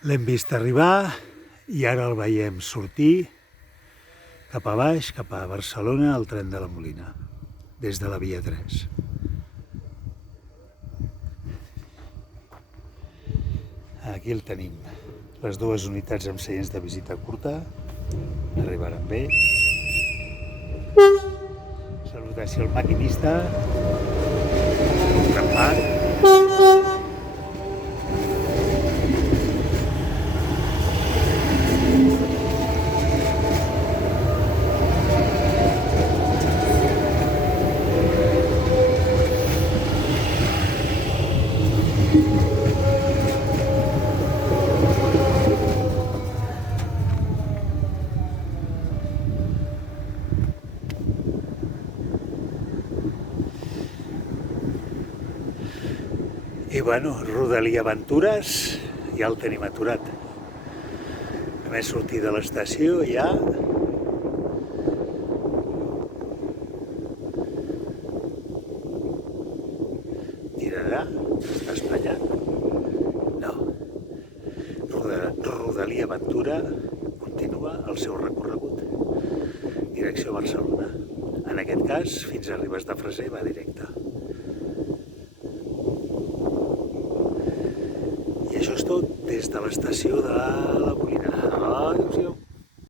L'hem vist arribar i ara el veiem sortir cap a baix, cap a Barcelona, al tren de la Molina, des de la via 3. Aquí el tenim. Les dues unitats amb seients de visita curta arribaran bé. Salutació al maquinista, gran part. I bueno, Rodalia Aventures, ja el tenim aturat. Només sortir de l'estació ja tirarà, està espatllat? No. Rodalia Aventura continua el seu recorregut, direcció Barcelona. En aquest cas, fins a Ribes de Freser va directe. I això és tot des de l'estació de la Molina. Adéu-siau.